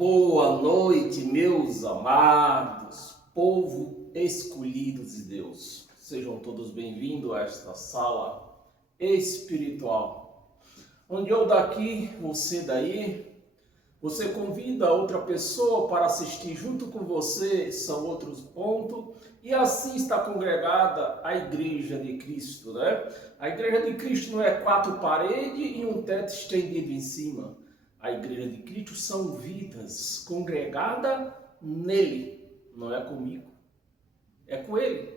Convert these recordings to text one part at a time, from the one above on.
Boa noite, meus amados, povo escolhido de Deus. Sejam todos bem-vindos a esta sala espiritual, onde eu daqui, você daí, você convida outra pessoa para assistir junto com você, são outros pontos, e assim está congregada a Igreja de Cristo, né? A Igreja de Cristo não é quatro paredes e um teto estendido em cima. A Igreja de Cristo são vidas congregadas nele, não é comigo, é com ele.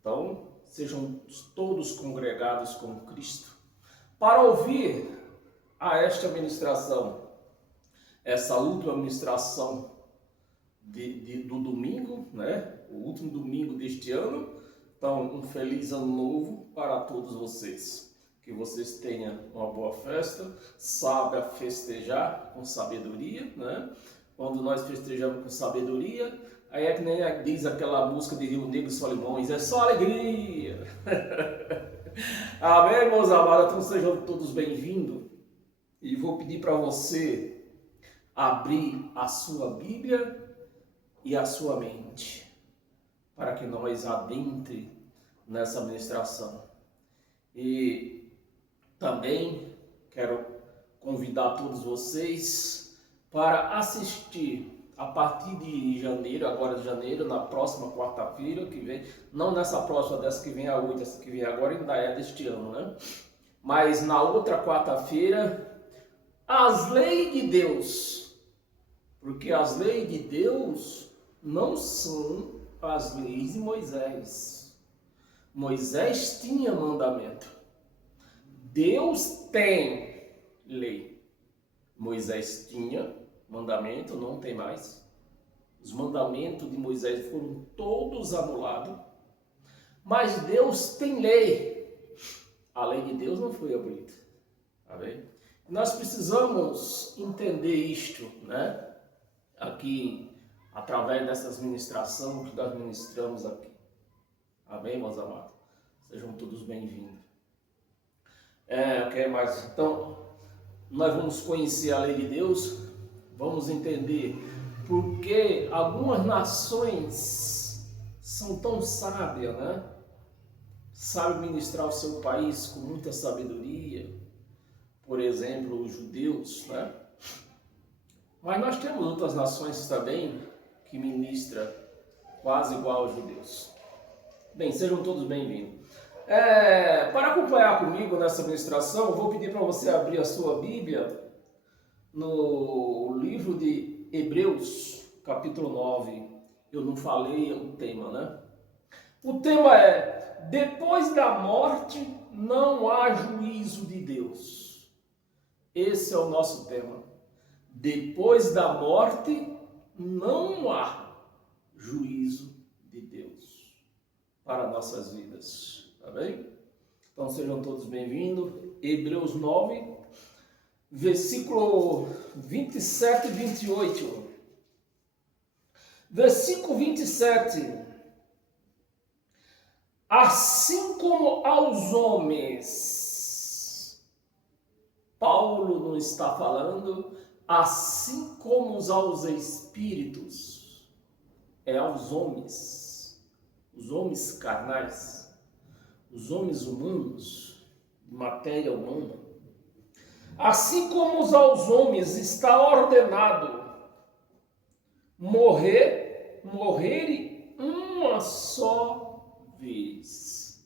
Então, sejam todos congregados com Cristo para ouvir esta ministração, essa última ministração do domingo, né? O último domingo deste ano. Então, um feliz ano novo para todos vocês. Que vocês tenham uma boa festa, saiba festejar com sabedoria, né? Quando nós festejamos com sabedoria, aí é que nem diz aquela música de Rio Negro e Solimões, é só alegria. Amém, meus amados? Então sejam todos bem-vindos. E vou pedir para você abrir a sua Bíblia e a sua mente, para que nós adentre nessa ministração. E também quero convidar todos vocês para assistir a partir de janeiro, agora de janeiro, na próxima quarta-feira que vem, não nessa próxima, dessa que vem a 8, essa que vem agora ainda é deste ano, né? Mas na outra quarta-feira, as leis de Deus, porque as leis de Deus não são as leis de Moisés. Moisés tinha mandamento. Deus tem lei. Moisés tinha mandamento, não tem mais. Os mandamentos de Moisés foram todos anulados. Mas Deus tem lei. A lei de Deus não foi abolida. Tá bem? Nós precisamos entender isto, né? Aqui, através dessas ministrações que nós ministramos aqui. Amém, meus amados? Sejam todos bem-vindos. Ok, mas então nós vamos conhecer a lei de Deus, vamos entender por que algumas nações são tão sábias, né? Sabem ministrar o seu país com muita sabedoria, por exemplo, os judeus, né? Mas nós temos outras nações também que ministram quase igual aos judeus. Bem, sejam todos bem-vindos. Para acompanhar comigo nessa ministração, eu vou pedir para você abrir a sua Bíblia no livro de Hebreus, capítulo 9. Eu não falei o tema, né? O tema é: depois da morte não há juízo de Deus. Esse é o nosso tema. Depois da morte não há juízo de Deus para nossas vidas. Tá bem? Então sejam todos bem-vindos. Hebreus 9, versículo 27 e 28. Versículo 27. Assim como aos homens, Paulo não está falando, assim como aos espíritos, é aos homens, os homens carnais, os homens humanos, matéria humana, assim como aos homens está ordenado morrerem uma só vez,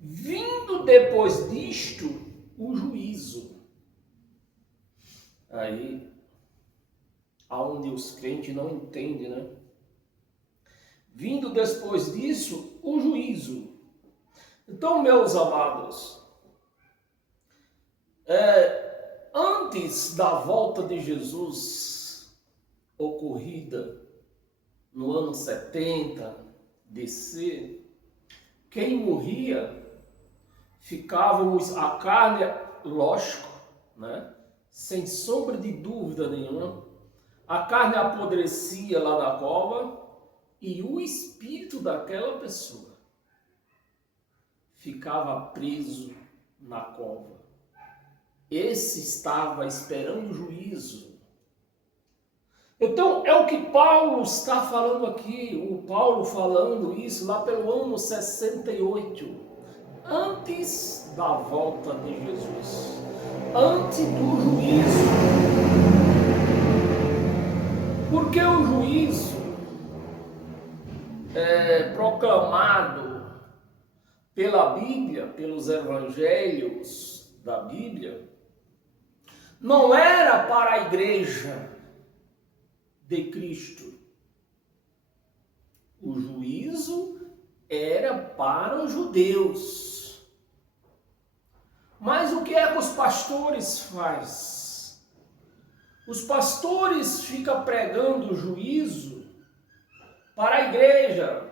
vindo depois disto o juízo. Aí, aonde os crentes não entendem, né? Vindo depois disso, o juízo. Então, meus amados, antes da volta de Jesus, ocorrida no ano 70 DC, quem morria, ficávamos a carne, lógico, né? Sem sombra de dúvida nenhuma, a carne apodrecia lá na cova, e o espírito daquela pessoa ficava preso na cova. esse estava esperando o juízo. Então, é o que Paulo está falando aqui, o Paulo falando isso lá pelo ano 68, antes da volta de Jesus, antes do juízo. Porque o juízo é proclamado pela Bíblia, pelos evangelhos da Bíblia, não era para a igreja de Cristo. O juízo era para os judeus. Mas o que é que os pastores fazem? Os pastores ficam pregando o juízo para a igreja,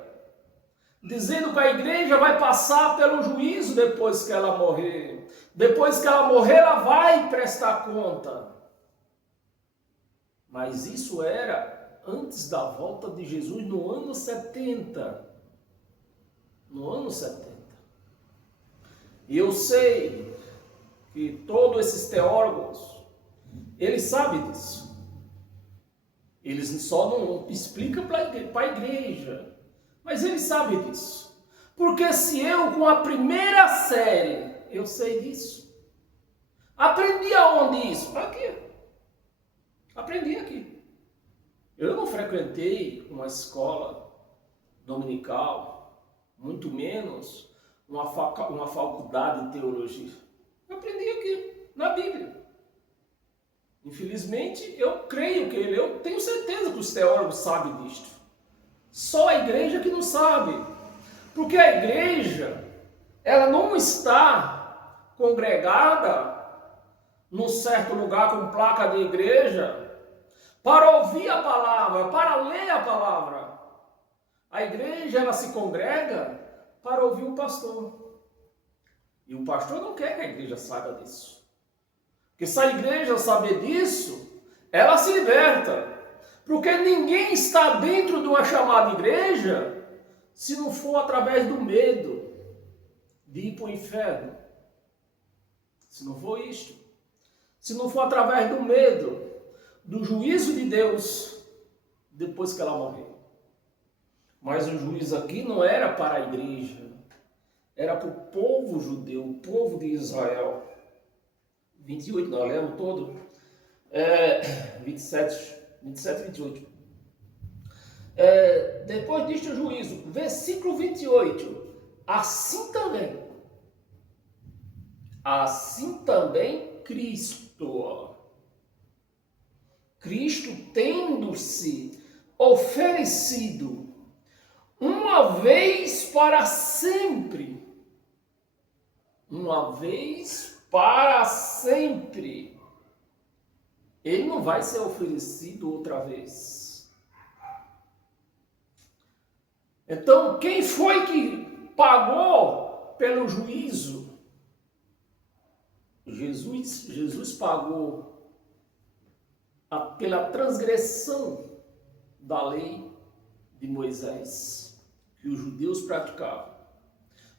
dizendo que a igreja vai passar pelo juízo depois que ela morrer. Depois que ela morrer, ela vai prestar conta. Mas isso era antes da volta de Jesus, no ano 70. No ano 70. E eu sei que todos esses teólogos, eles sabem disso. Eles só não explicam para a igreja. Mas eles sabem disso. Porque se eu, com a primeira série, eu sei disso. Aprendi aonde isso? Aqui. Aprendi aqui. Eu não frequentei uma escola dominical, muito menos uma faculdade de teologia. Eu aprendi aqui, na Bíblia. Infelizmente, eu creio que eu tenho certeza que os teólogos sabem disto. Só a igreja que não sabe. Porque a igreja, ela não está congregada num certo lugar com placa de igreja para ouvir a palavra, para ler a palavra. A igreja, ela se congrega para ouvir o pastor. E o pastor não quer que a igreja saiba disso. Porque se a igreja saber disso, ela se liberta. Porque ninguém está dentro de uma chamada igreja se não for através do medo de ir para o inferno. Se não for isto. Se não for através do medo, do juízo de Deus, depois que ela morrer. Mas o juízo aqui não era para a igreja. Era para o povo judeu, o povo de Israel. 28, nós lemos todo. 27 e 28. Depois disto o juízo, versículo 28. Assim também Cristo tendo-se oferecido uma vez para sempre, ele não vai ser oferecido outra vez. Então, quem foi que pagou pelo juízo? Jesus pagou pela transgressão da lei de Moisés, que os judeus praticavam.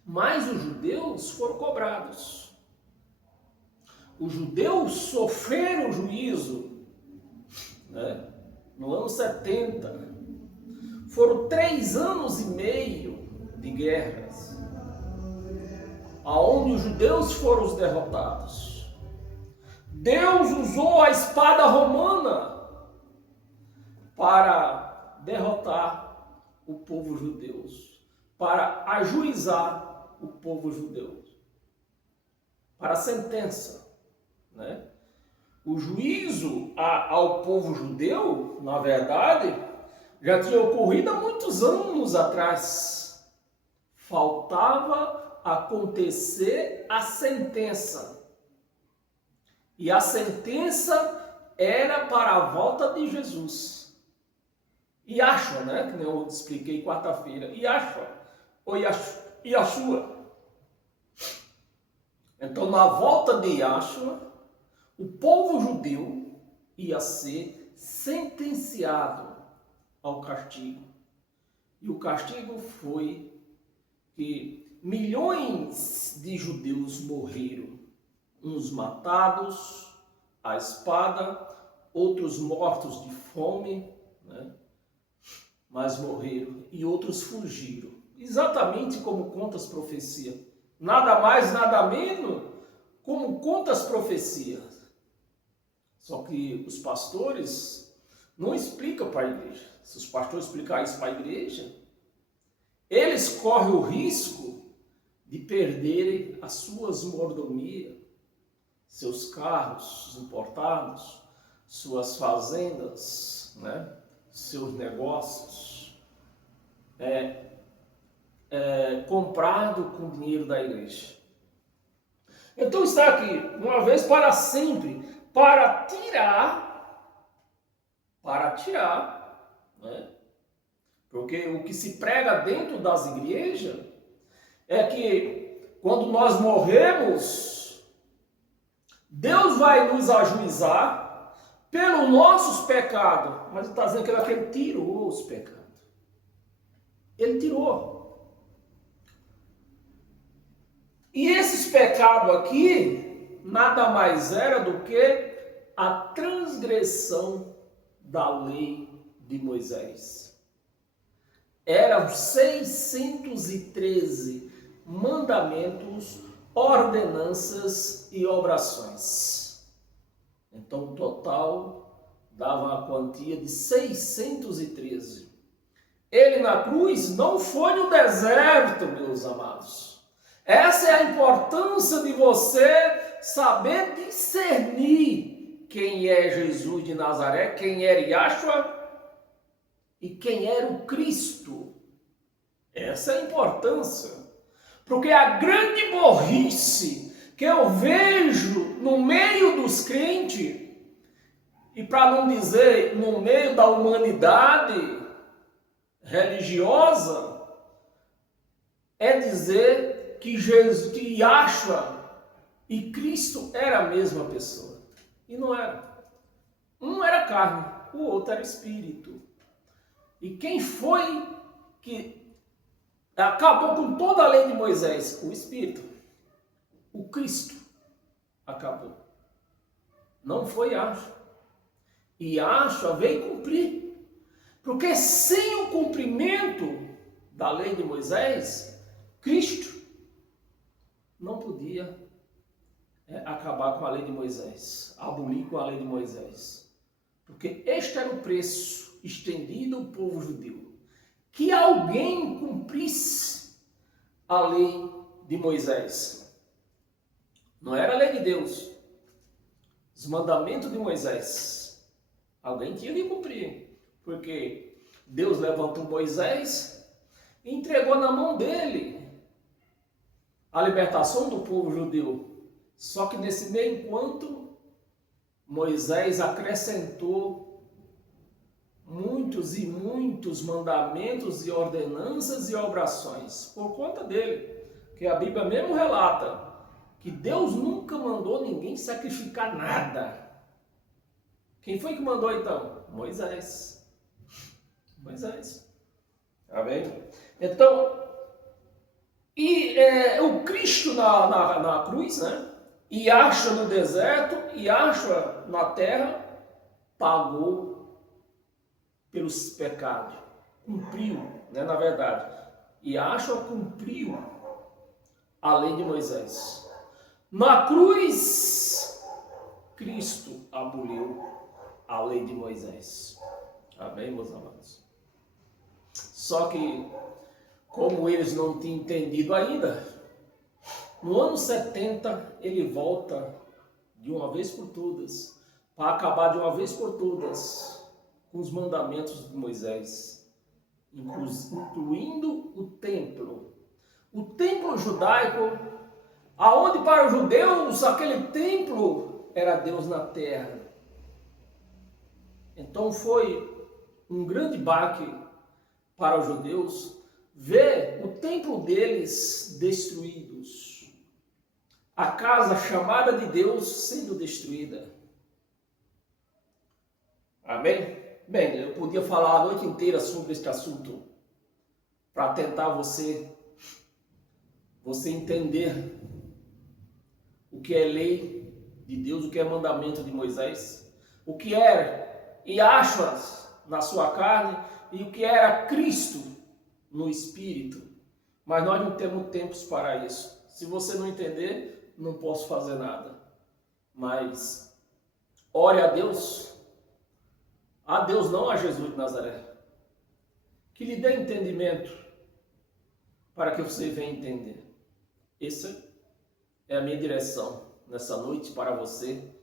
Mas os judeus foram cobrados. Os judeus sofreram o juízo, né? No ano 70. Foram 3 anos e meio de guerras, aonde os judeus foram os derrotados. Deus usou a espada romana para derrotar o povo judeu, para ajuizar o povo judeu, para a sentença, né? O juízo ao povo judeu, na verdade, já tinha ocorrido há muitos anos atrás. Faltava acontecer a sentença. E a sentença era para a volta de Jesus. Yahshua, né? Que eu expliquei quarta-feira. Yahshua, ou Yahshua. Então, na volta de Yahshua, o povo judeu ia ser sentenciado ao castigo. E o castigo foi que milhões de judeus morreram. uns matados à espada, outros mortos de fome, né? Mas morreram, e outros fugiram. Exatamente como conta as profecias. Nada mais, nada menos, como conta as profecias. Só que os pastores não explicam para a igreja. Se os pastores explicarem isso para a igreja, eles correm o risco de perderem as suas mordomias, seus carros importados, suas fazendas, né? Seus negócios, comprado com o dinheiro da igreja. Então está aqui, uma vez para sempre, para tirar, né? Porque o que se prega dentro das igrejas é que quando nós morremos, Deus vai nos ajuizar pelos nossos pecados. Mas está dizendo que ele tirou os pecados. Ele tirou. E esses pecados aqui, nada mais era do que a transgressão da lei de Moisés. Eram 613 mandamentos, ordenanças e obrações. Então, o total dava uma quantia de 613. Ele na cruz não foi no deserto, meus amados. Essa é a importância de você saber discernir quem é Jesus de Nazaré, quem era Yahshua e quem era o Cristo. Essa é a importância. Porque a grande burrice que eu vejo no meio dos crentes, e para não dizer no meio da humanidade religiosa, é dizer que Jesus, que Yahshua e Cristo era a mesma pessoa. E não era. Um era carne, o outro era espírito. E quem foi que acabou com toda a lei de Moisés? O Espírito. O Cristo acabou. Não foi Yahshua. E Yahshua veio cumprir. Porque sem o cumprimento da lei de Moisés, Cristo não podia acabar com a lei de Moisés, abolir com a lei de Moisés. Porque este era o preço estendido ao povo judeu. Que alguém cumprisse a lei de Moisés. Não era a lei de Deus. Os mandamentos de Moisés. Alguém tinha que cumprir. Porque Deus levantou Moisés e entregou na mão dele a libertação do povo judeu. Só que nesse meio enquanto, Moisés acrescentou muitos e muitos mandamentos e ordenanças e obrações por conta dele. Que a Bíblia mesmo relata que Deus nunca mandou ninguém sacrificar nada. Quem foi que mandou então? Moisés. Moisés. Amém? Então, o Cristo na cruz, né? Yahshua no deserto, Yahshua na terra, pagou pelos pecados. Cumpriu, né? Na verdade. Yahshua cumpriu a lei de Moisés. Na cruz, Cristo aboliu a lei de Moisés. Amém, meus amados? Só que, como eles não tinham entendido ainda, no ano 70 ele volta de uma vez por todas, para acabar de uma vez por todas com os mandamentos de Moisés, incluindo o templo. O templo judaico, aonde para os judeus aquele templo era Deus na terra. Então foi um grande baque para os judeus ver o templo deles destruídos, a casa chamada de Deus sendo destruída. Amém? Bem, eu podia falar a noite inteira sobre este assunto para tentar você entender o que é lei de Deus, o que é mandamento de Moisés, o que era Yahshua na sua carne e o que era Cristo no Espírito. Mas nós não temos tempos para isso. Se você não entender, não posso fazer nada. Mas ore a Deus não a Jesus de Nazaré, que lhe dê entendimento para que você venha entender. Essa é a minha direção nessa noite para você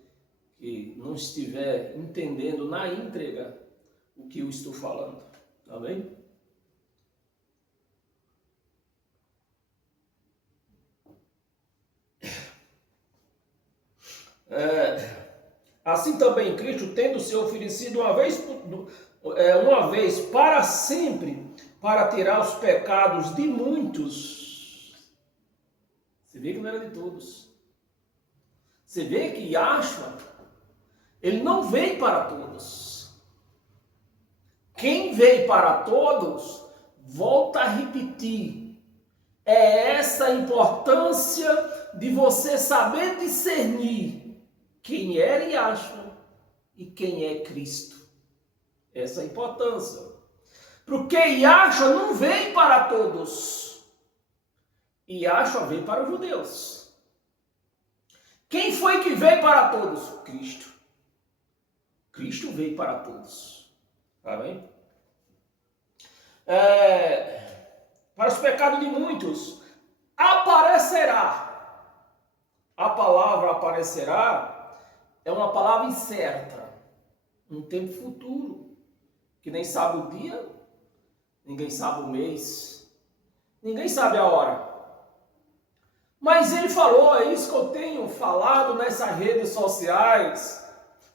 que não estiver entendendo na íntegra o que eu estou falando. Amém? Assim também Cristo, tendo se oferecido uma vez para sempre, para tirar os pecados de muitos. Você vê que não era de todos. Você vê que Yahshua, ele não veio para todos. Quem veio para todos, volta a repetir, é essa a importância de você saber discernir quem era Yahshua e quem é Cristo. Essa é a importância. Porque Yahshua não veio para todos. Yahshua veio para os judeus. Quem foi que veio para todos? Cristo. Cristo veio para todos. Tá bem? Para os pecados de muitos, aparecerá. A palavra aparecerá é uma palavra incerta, um tempo futuro, que nem sabe o dia, ninguém sabe o mês, ninguém sabe a hora. Mas ele falou, é isso que eu tenho falado nessas redes sociais.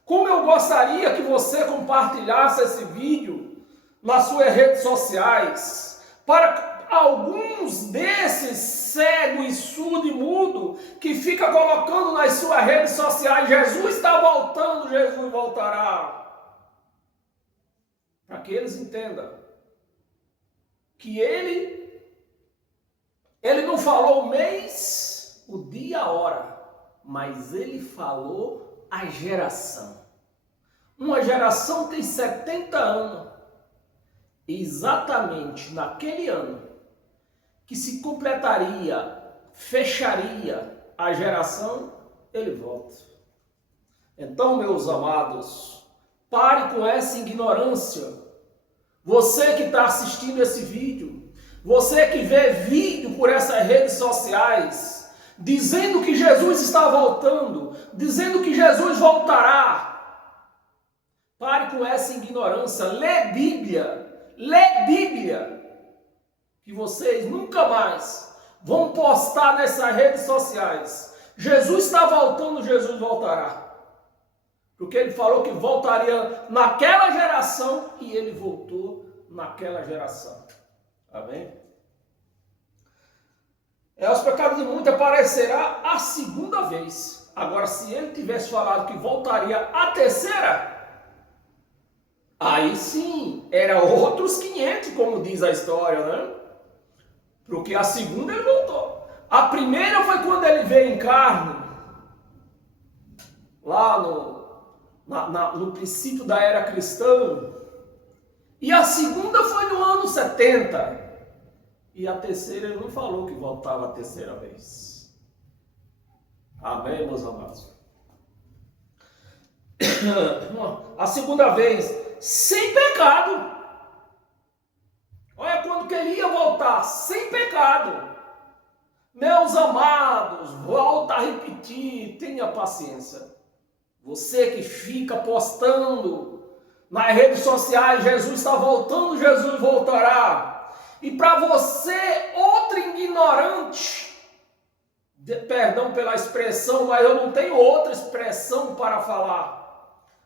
Como eu gostaria que você compartilhasse esse vídeo nas suas redes sociais, para alguns desses cego e surdo e mudo que fica colocando nas suas redes sociais, Jesus está voltando, Jesus voltará. Para que eles entendam que ele não falou o mês, o dia, a hora, mas ele falou a geração. Uma geração tem 70 anos. Exatamente naquele ano que se completaria, fecharia a geração, ele volta. Então, meus amados, pare com essa ignorância. Você que está assistindo esse vídeo, você que vê vídeo por essas redes sociais, dizendo que Jesus está voltando, dizendo que Jesus voltará, pare com essa ignorância, lê Bíblia, que vocês nunca mais vão postar nessas redes sociais. Jesus está voltando, Jesus voltará. Porque ele falou que voltaria naquela geração e ele voltou naquela geração. Amém? Os pecados de muitos aparecerá a segunda vez. Agora, se ele tivesse falado que voltaria a terceira, aí sim, era outros 500, como diz a história, né? Porque a segunda ele voltou. A primeira foi quando ele veio em carne, lá no princípio da era cristã. E a segunda foi no ano 70. E a terceira ele não falou que voltava a terceira vez. Amém, meus amados? A segunda vez, sem pecado. Olha, quando queria voltar, sem pecado. Meus amados, volta a repetir, tenha paciência. Você que fica postando nas redes sociais, Jesus está voltando, Jesus voltará. E para você, outro ignorante, perdão pela expressão, mas eu não tenho outra expressão para falar.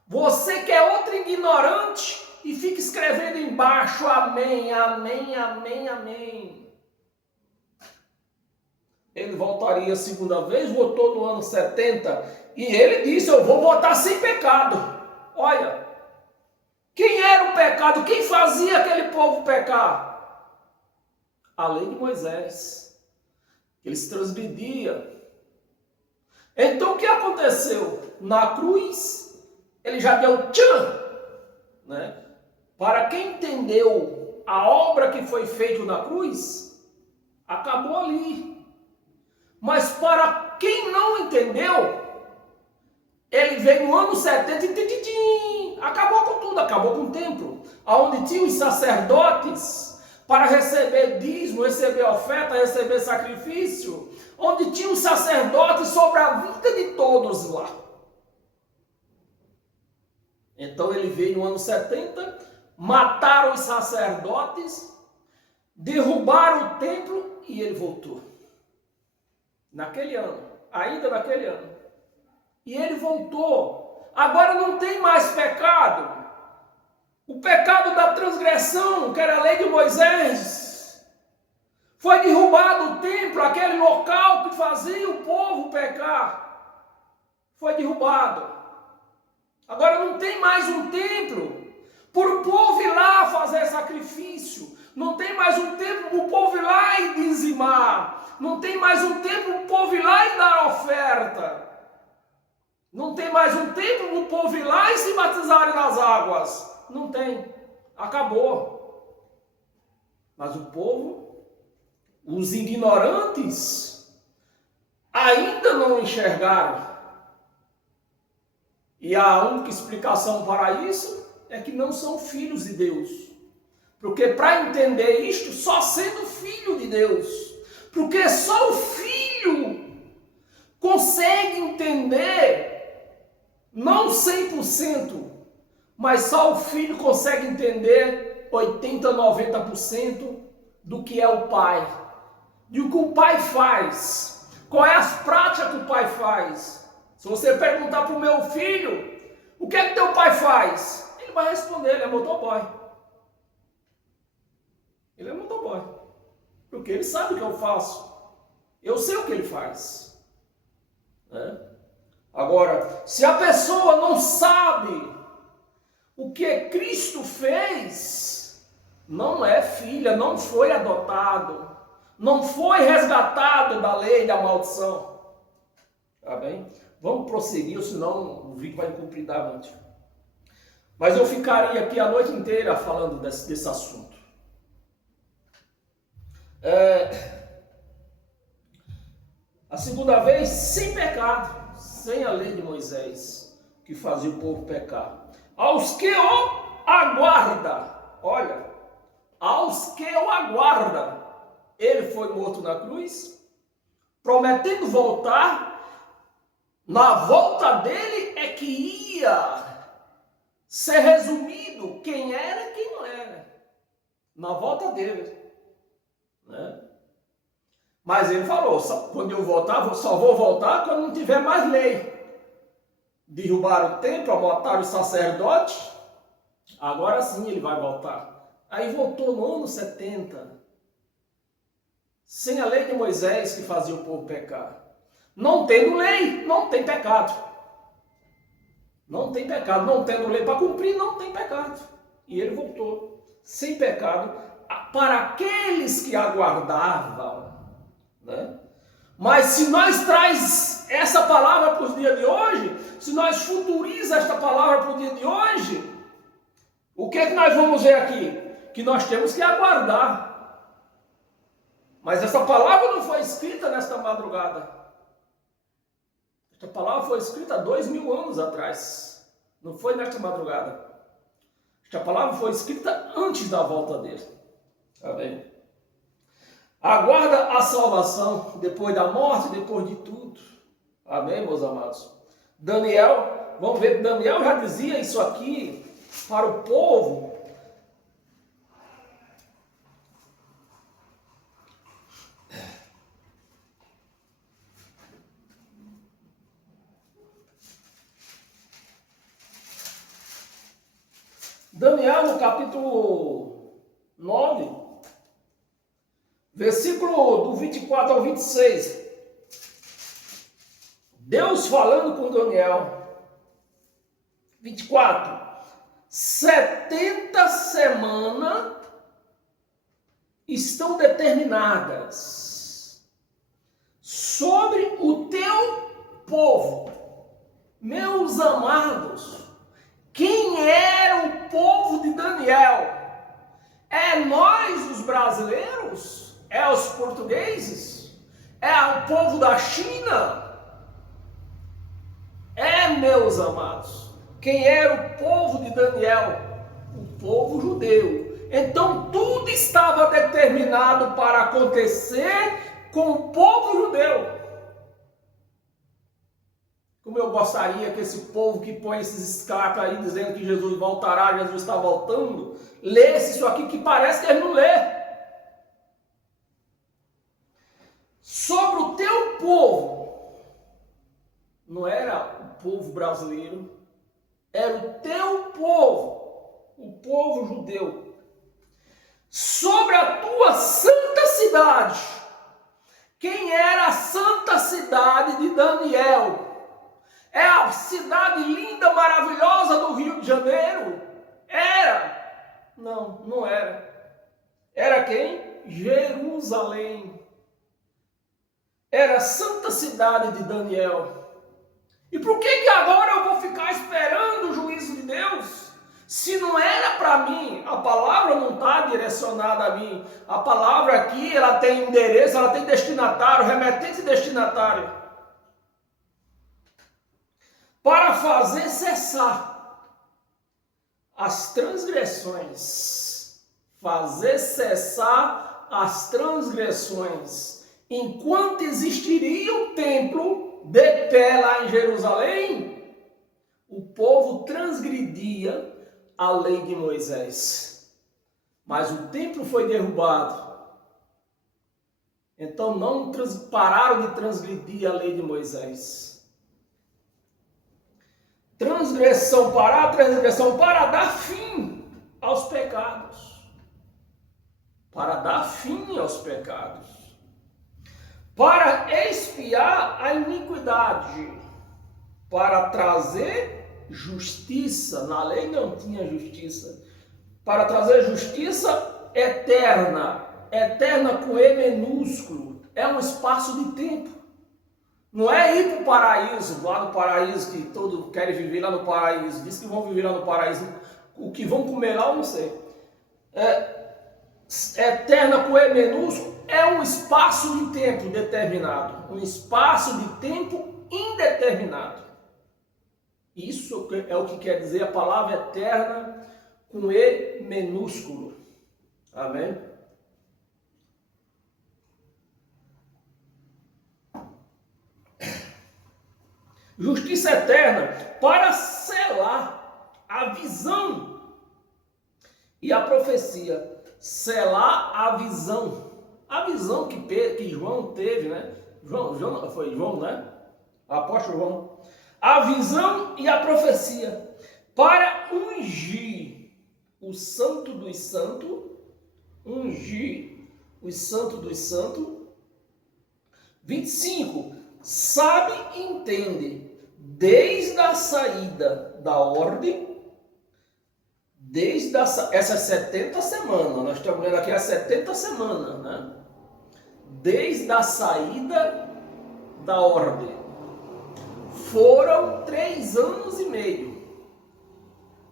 Você que é outro ignorante e fica escrevendo embaixo, amém, amém, amém, amém. Ele voltaria a segunda vez, voltou no ano 70, e ele disse, eu vou voltar sem pecado. Olha, quem era o pecado? Quem fazia aquele povo pecar? A lei de Moisés. Eles transgrediam. Então o que aconteceu? Na cruz, ele já deu tchan, né? Para quem entendeu a obra que foi feita na cruz, acabou ali. Mas para quem não entendeu, ele veio no ano 70 e acabou com tudo, acabou com o templo, onde tinha os sacerdotes para receber dízimo, receber oferta, receber sacrifício, onde tinha os sacerdotes sobre a vida de todos lá. Então ele veio no ano 70, mataram os sacerdotes, derrubaram o templo e ele voltou. Naquele ano, ainda naquele ano. E ele voltou. Agora não tem mais pecado. O pecado da transgressão, que era a lei de Moisés, foi derrubado o templo, aquele local que fazia o povo pecar. Foi derrubado. Agora não tem mais um templo para o povo ir lá fazer sacrifício. Não tem mais um templo para o povo ir lá e dizimar. Não tem mais um templo para o povo ir lá e dar oferta. Não tem mais um templo para o povo ir lá e se batizarem nas águas. Não tem. Acabou. Mas o povo, os ignorantes, ainda não enxergaram. E a única explicação para isso é que não são filhos de Deus. Porque para entender isto, só sendo filho de Deus. Porque só o filho consegue entender, não 100%, mas só o filho consegue entender 80%, 90% do que é o pai. Do que o pai faz. Qual é as práticas que o pai faz? Se você perguntar para o meu filho, o que é que teu pai faz? Ele vai responder, ele é motoboy. Ele é motoboy. Porque ele sabe o que eu faço. Eu sei o que ele faz. Né? Agora, se a pessoa não sabe o que Cristo fez, não é filha, não foi adotado, não foi resgatado da lei da maldição. Tá bem? Vamos prosseguir, senão o vídeo vai compridar muito. Mas eu ficaria aqui a noite inteira falando desse assunto. A segunda vez, sem pecado, sem a lei de Moisés, que fazia o povo pecar. Aos que o aguarda, olha, aos que o aguarda, ele foi morto na cruz, prometendo voltar. Na volta dele é que ia ser resumido quem era e quem não era. Na volta dele. Né? Mas ele falou, quando eu voltar, só vou voltar quando não tiver mais lei. Derrubaram o templo, mataram os sacerdotes. Agora sim ele vai voltar. Aí voltou no ano 70. Sem a lei de Moisés que fazia o povo pecar. Não tendo lei, não tem pecado. Não tem pecado. Não tendo lei para cumprir, não tem pecado. E ele voltou sem pecado para aqueles que aguardavam. Né? Mas se nós traz essa palavra para os dias de hoje, se nós futuriza esta palavra para o dia de hoje, o que é que nós vamos ver aqui? Que nós temos que aguardar. Mas essa palavra não foi escrita nesta madrugada. Esta palavra foi escrita há 2000 anos atrás. Não foi nesta madrugada. Esta palavra foi escrita antes da volta dele. Tá bem? Aguarda a salvação depois da morte, depois de tudo. Amém, meus amados? Daniel, vamos ver que Daniel já dizia isso aqui para o povo. Daniel, no capítulo 9, versículo do 24 ao 26. Deus falando com Daniel. 24. 70 semanas estão determinadas sobre o teu povo. Meus amados, quem era o povo de Daniel? É nós, os brasileiros? É os portugueses? É o povo da China? É, meus amados. Quem era o povo de Daniel? O povo judeu. Então tudo estava determinado para acontecer com o povo judeu. Como eu gostaria que esse povo que põe esses escapes aí dizendo que Jesus voltará, Jesus está voltando, lesse isso aqui que parece que ele não lê. Sobre o teu povo, não era o povo brasileiro, era o teu povo, o povo judeu. Sobre a tua santa cidade, quem era a santa cidade de Daniel? É a cidade linda, maravilhosa do Rio de Janeiro? Era? Não, não era. Era quem? Jerusalém. Era a santa cidade de Daniel. E por que agora eu vou ficar esperando o juízo de Deus? Se não era para mim, a palavra não está direcionada a mim. A palavra aqui, ela tem endereço, ela tem destinatário, remetente e destinatário. Para fazer cessar as transgressões, fazer cessar as transgressões, enquanto existiria o templo de pé lá em Jerusalém, o povo transgredia a lei de Moisés. Mas o templo foi derrubado. Então não pararam de transgredir a lei de Moisés. Transgressão para dar fim aos pecados. Para dar fim aos pecados. Para expiar a iniquidade. Para trazer justiça. Na lei não tinha justiça. Para trazer justiça eterna. Eterna com E minúsculo. É um espaço de tempo. Não é ir para o paraíso, lá no paraíso, que todos querem viver lá no paraíso. Diz que vão viver lá no paraíso. O que vão comer lá, eu não sei. Eterna com E minúsculo é um espaço de tempo determinado. Um espaço de tempo indeterminado. Isso é o que quer dizer a palavra eterna com E minúsculo. Amém? Justiça eterna para selar a visão e a profecia. Selar a visão. A visão que João teve, né? Foi João, né? Apóstolo João. A visão e a profecia. Para ungir o santo dos santos. Ungir os santos dos santos. 25. Sabe e entende. Desde a saída da ordem, desde essas 70 semanas, nós estamos vendo aqui as 70 semanas, né? Desde a saída da ordem, foram 3 anos e meio.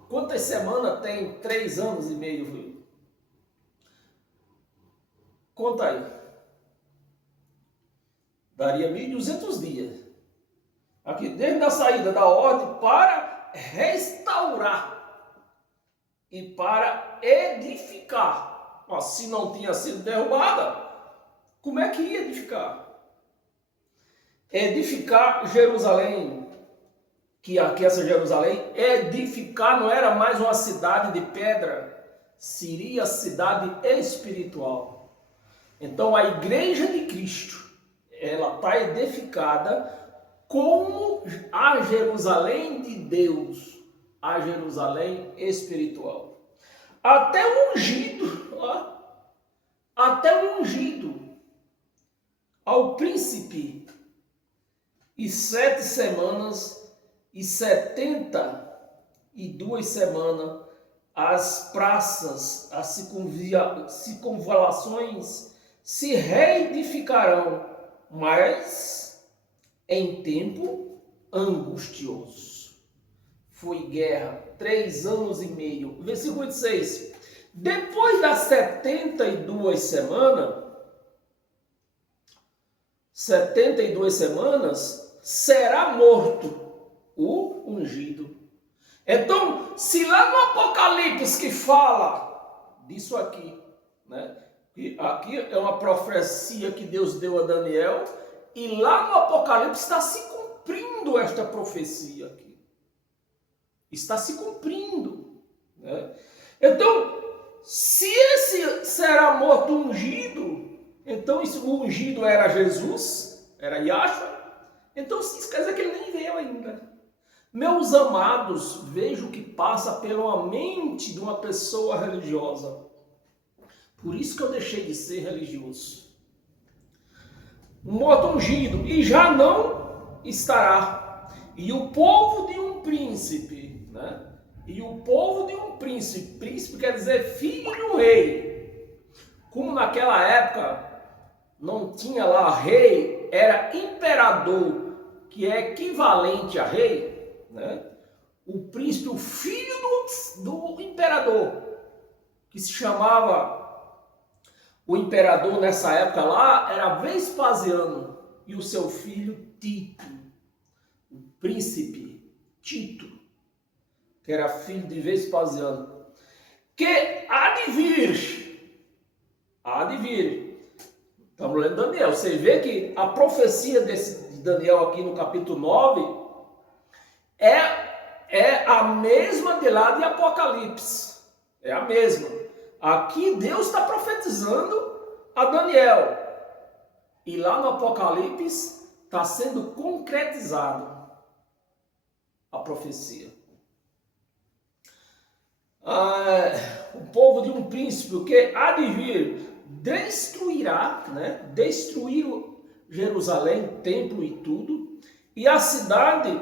Quantas semanas tem 3 anos e meio, filho? Conta aí. Daria 1.200 dias. Aqui, desde a saída da ordem para restaurar e para edificar. Mas se não tinha sido derrubada, como é que ia edificar? Edificar Jerusalém, que aqui essa Jerusalém, edificar não era mais uma cidade de pedra, seria cidade espiritual. Então a igreja de Cristo, ela está edificada como a Jerusalém de Deus, a Jerusalém espiritual. Até o ungido, ó, até o ungido, ao príncipe, e 7 semanas e 72 semanas, as praças, as circunvalações se reedificarão, mas em tempo angustioso. Foi guerra, 3 anos e meio. Versículo 26. Depois das 72 semanas, será morto o ungido. Então, se lá no Apocalipse que fala disso aqui, né? Que aqui é uma profecia que Deus deu a Daniel, e lá no Apocalipse está se cumprindo esta profecia aqui. Está se cumprindo, né? Então, se esse será morto ungido, então o ungido era Jesus, era Yahshua, então isso quer dizer que ele nem veio ainda. Meus amados, veja o que passa pela mente de uma pessoa religiosa. Por isso que eu deixei de ser religioso. Morto ungido, e já não estará. E o povo de um príncipe, né? E o povo de um príncipe, príncipe quer dizer filho de um rei. Como naquela época não tinha lá rei, era imperador, que é equivalente a rei, né? O príncipe, o filho do imperador, que se chamava, o imperador nessa época lá era Vespasiano, e o seu filho Tito, o príncipe Tito, que era filho de Vespasiano, que há de vir, estamos lendo Daniel, você vê que a profecia de Daniel aqui no capítulo 9 é a mesma de lá de Apocalipse, é a mesma. Aqui Deus está profetizando a Daniel, e lá no Apocalipse está sendo concretizado a profecia. O povo de um príncipe que há de vir destruirá, né? Destruir Jerusalém, o templo e tudo, e a cidade,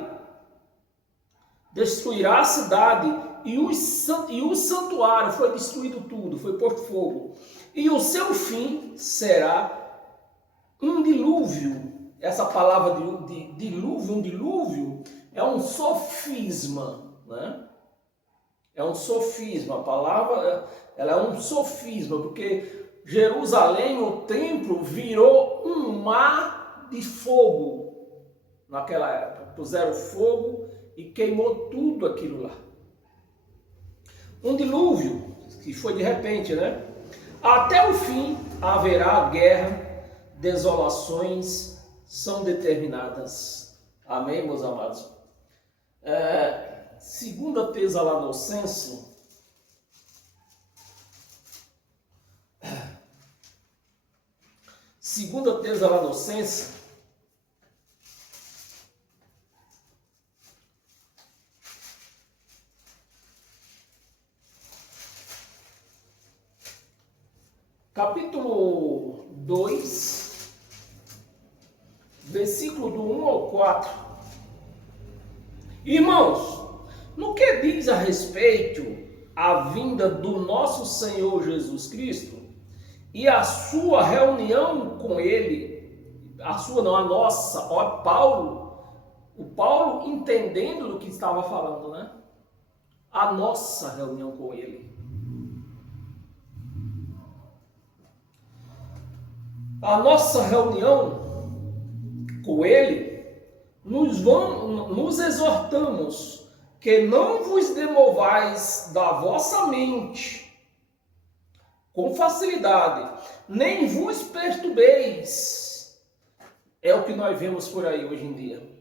destruirá a cidade, e o santuário, foi destruído tudo, foi posto fogo, e o seu fim será um dilúvio. Essa palavra de dilúvio, um dilúvio, é um sofisma, né? É um sofisma, a palavra ela é um sofisma, porque Jerusalém, o templo, virou um mar de fogo naquela época. Puseram fogo e queimou tudo aquilo lá. Um dilúvio, que foi de repente, né? Até o fim haverá guerra, desolações são determinadas. Amém, meus amados? Segunda Tessalonicenses, capítulo 2, versículo do 1 ao 4. Irmãos, no que diz a respeito à vinda do nosso Senhor Jesus Cristo e a sua reunião com Ele, a nossa, ó o Paulo entendendo do que estava falando, né? A nossa reunião com Ele. A nossa reunião com Ele, nos exortamos que não vos demovais da vossa mente com facilidade, nem vos perturbeis. É o que nós vemos por aí hoje em dia.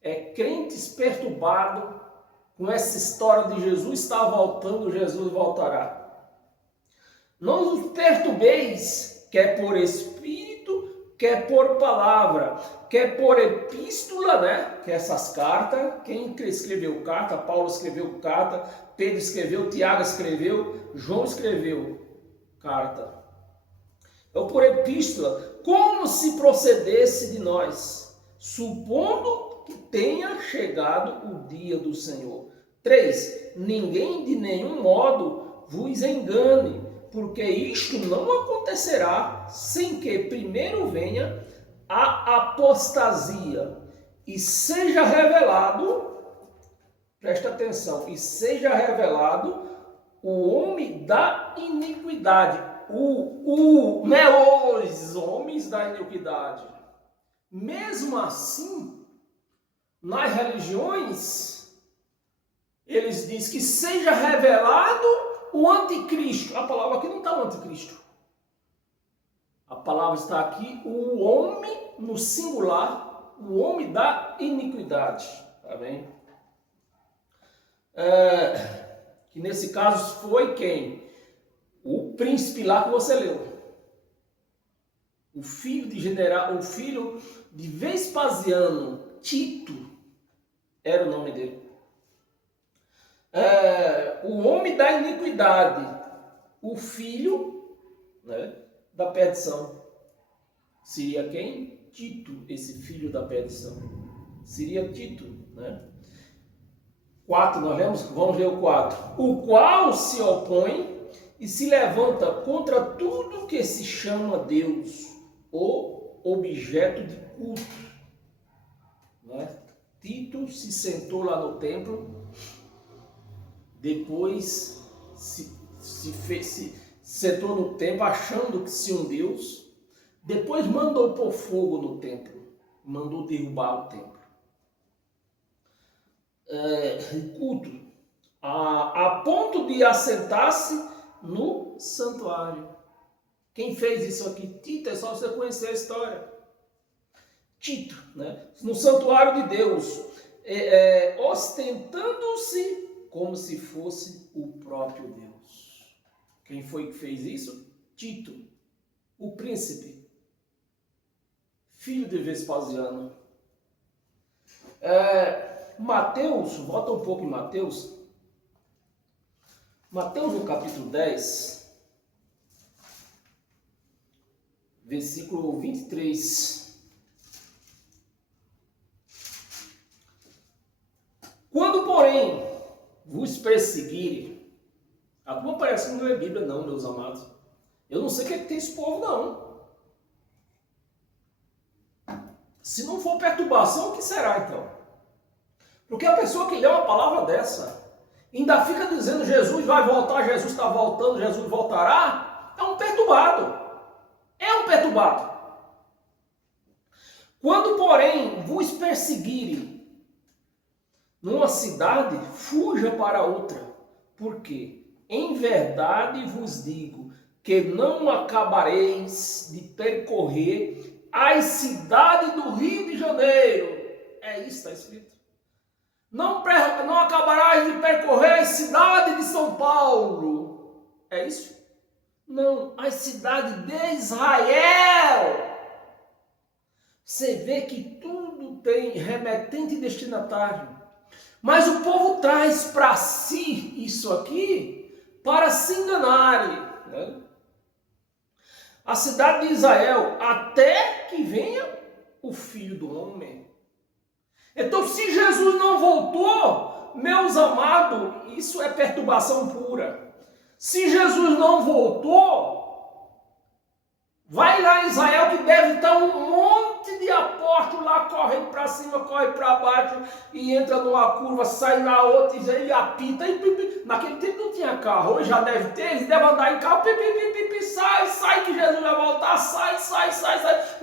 É crentes perturbados com essa história de Jesus está voltando, Jesus voltará. Não vos perturbeis, quer por espírito, quer por palavra, quer por epístola, né? Que é essas cartas. Quem escreveu carta? Paulo escreveu carta, Pedro escreveu, Tiago escreveu, João escreveu carta. Então, por epístola, como se procedesse de nós, supondo que tenha chegado o dia do Senhor. 3. Ninguém de nenhum modo vos engane, porque isto não acontecerá sem que primeiro venha a apostasia e seja revelado, presta atenção, e seja revelado o homem da iniquidade, os homens da iniquidade. Mesmo assim, nas religiões, eles dizem que seja revelado o anticristo. A palavra aqui não está o anticristo. A palavra está aqui, o homem, no singular, o homem da iniquidade. Tá bem? Que nesse caso foi quem? O príncipe lá que você leu. O filho de Vespasiano, Tito, era o nome dele. O homem da iniquidade, o filho, né, da perdição. Seria quem? Tito, esse filho da perdição. Seria Tito, né? 4, nós lemos, vamos ler o 4. O qual se opõe e se levanta contra tudo que se chama Deus, ou objeto de culto. Né? Tito se sentou lá no templo, depois se sentou no templo achando que se um Deus, depois mandou pôr fogo no templo, mandou derrubar o templo. Culto, a ponto de assentar-se no santuário. Quem fez isso aqui? Tito, é só você conhecer a história. Tito, né? No santuário de Deus, ostentando-se como se fosse o próprio Deus. Quem foi que fez isso? Tito, o príncipe, filho de Vespasiano. Mateus, volta um pouco em Mateus. Mateus no capítulo 10, versículo 23. Quando, porém, vos perseguirem, a turma parece que não é Bíblia não, meus amados. Eu não sei o que tem esse povo não. Se não for perturbação, o que será então? Porque a pessoa que lê uma palavra dessa, ainda fica dizendo Jesus vai voltar, Jesus está voltando, Jesus voltará, é um perturbado. É um perturbado. Quando, porém, vos perseguirem numa cidade, fuja para outra. Porque, em verdade vos digo, que não acabareis de percorrer as cidades do Rio de Janeiro. É isso que está escrito. Não acabarás de percorrer as cidades de São Paulo. É isso? Não, as cidades de Israel. Você vê que tudo tem remetente e destinatário. Mas o povo traz para si isso aqui para se enganarem. Né? A cidade de Israel, até que venha o Filho do Homem. Então, se Jesus não voltou, meus amados, isso é perturbação pura. Se Jesus não voltou, vai lá em Israel que deve estar um monte de apóstolos lá, correndo para cima, corre para baixo, e entra numa curva, sai na outra, e apita, e naquele tempo não tinha carro, hoje já deve ter, eles devem andar em carro, sai que Jesus vai voltar, sai.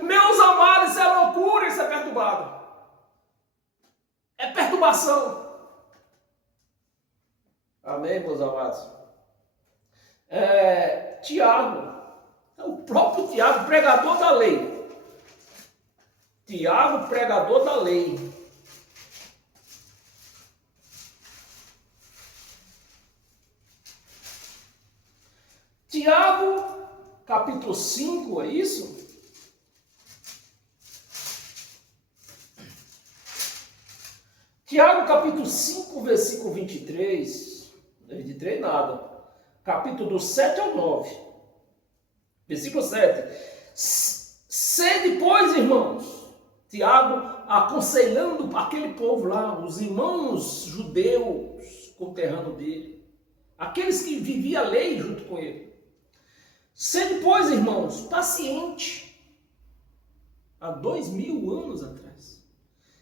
Meus amados, isso é loucura, isso é perturbado. É perturbação. Amém, meus amados? Tiago, o próprio Tiago, pregador da lei. Tiago, pregador da lei. Tiago, capítulo 5, é isso? Tiago, capítulo 5, versículo 23. 23 nada. Capítulo do 7 ao 9. Versículo 7. Sede, pois, irmãos. Tiago aconselhando aquele povo lá, os irmãos judeus conterrâneos dele. Aqueles que viviam a lei junto com ele. Sede, pois, irmãos, paciente. há 2000 anos atrás.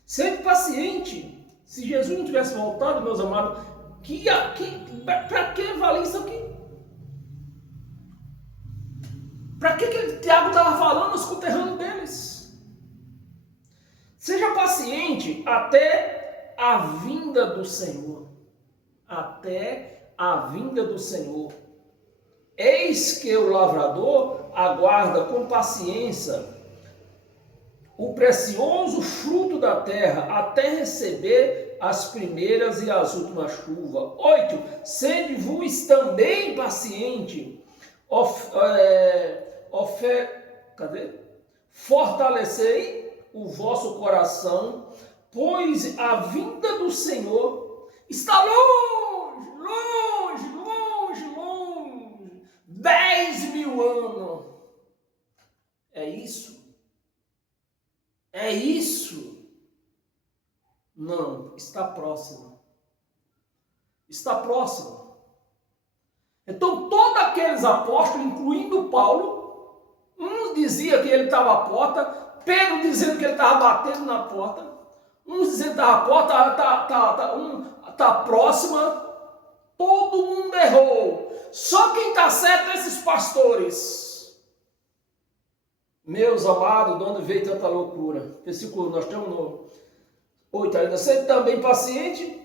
Sede paciente. Se Jesus não tivesse voltado, meus amados, para que valer isso aqui? Para que Tiago estava falando aos conterrâneos deles? Seja paciente até a vinda do Senhor. Até a vinda do Senhor. Eis que o lavrador aguarda com paciência o precioso fruto da terra, até receber as primeiras e as últimas chuvas. 8. Sede-vos também paciente, fortalecei o vosso coração, pois a vinda do Senhor está longe, longe, longe, longe. 10.000 anos. É isso? É isso? Não, está próximo. Está próximo. Então, todos aqueles apóstolos, incluindo Paulo, uns diziam que ele estava à porta, Pedro dizendo que ele estava batendo na porta, uns dizendo que estava à porta, está próxima, todo mundo errou. Só quem está certo é esses pastores. Meus amados, de onde veio tanta loucura? Versículo, nós temos no 8 ainda. Sede também paciente,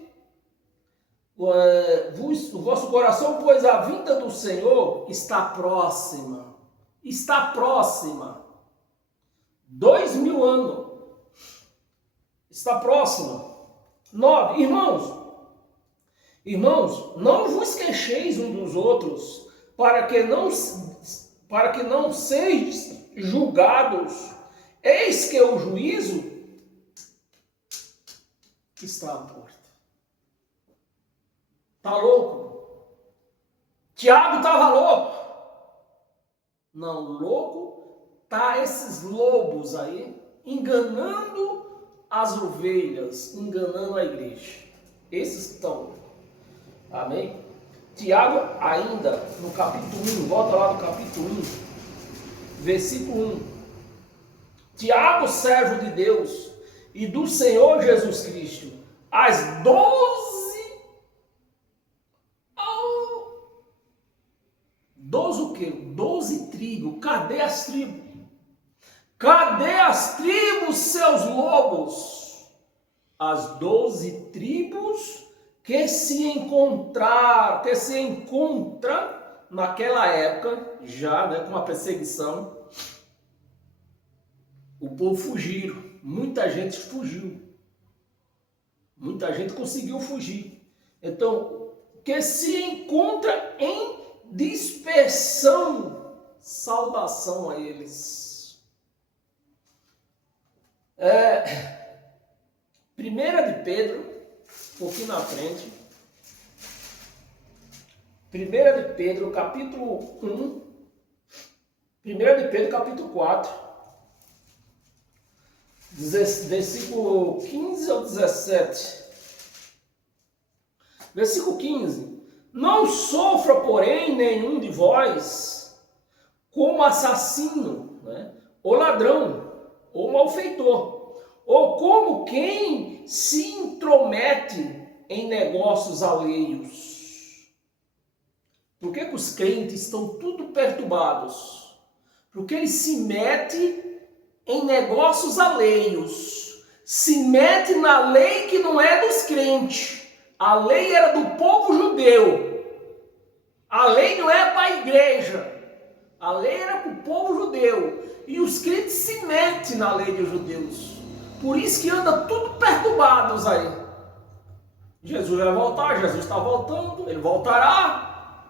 o vosso coração, pois a vinda do Senhor está próxima. Está próxima. 2000 anos. Está próxima. 9. Irmãos, não vos queixeis uns dos outros, para que não sejais julgados. Eis que o juízo está à porta. Tá louco? Tiago estava louco? Não, louco tá esses lobos aí enganando as ovelhas, enganando a igreja. Esses estão. Amém? Tiago ainda no capítulo 1, volta lá no capítulo 1. Versículo 1. Tiago, servo de Deus e do Senhor Jesus Cristo, as 12 o quê? 12 tribos. Cadê as tribos? Cadê as tribos, seus lobos? As 12 tribos que se encontram naquela época, já, né, com a perseguição, o povo fugiram. Muita gente fugiu. Muita gente conseguiu fugir. Então, que se encontra em dispersão, saudação a eles. 1 de Pedro, um pouquinho na frente. 1 de Pedro, capítulo 1. 1 de Pedro, capítulo 4. Versículo 15 ao 17. Versículo 15. Não sofra, porém, nenhum de vós como assassino, né? Ou ladrão, ou malfeitor, ou como quem se intromete em negócios alheios. Por que os crentes estão tudo perturbados? Porque eles se metem em negócios alheios, se mete na lei que não é dos crentes. A lei era do povo judeu. A lei não é para a igreja. A lei era para o povo judeu. E os crentes se metem na lei dos judeus. Por isso que anda tudo perturbados aí. Jesus vai voltar, Jesus está voltando, ele voltará.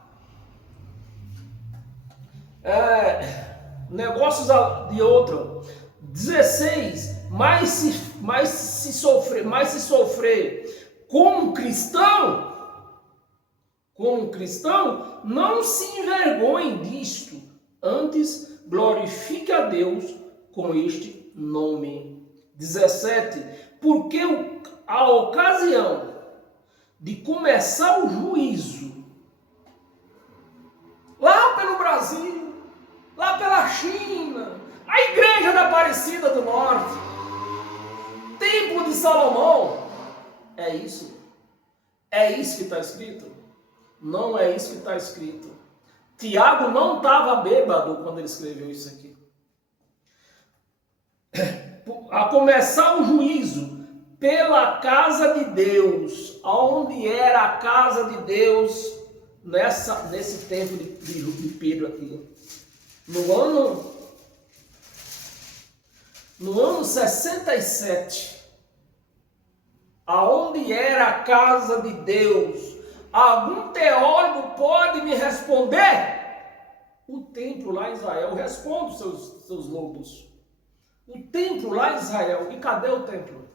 Negócios de outro. 16. Mas se sofrer como cristão, não se envergonhe disto, antes glorifique a Deus com este nome. 17. Porque a ocasião de começar o juízo, lá pelo Brasil, lá pela China, A igreja da Aparecida do Norte, Templo de Salomão, é isso? É isso que está escrito? Não é isso que está escrito. Tiago não estava bêbado quando ele escreveu isso aqui. A começar o juízo pela casa de Deus, onde era a casa de Deus nesse tempo de Pedro aqui. No ano 67, aonde era a casa de Deus, algum teólogo pode me responder? O templo lá em Israel. Eu respondo, seus lobos. O templo lá em Israel. E cadê o templo?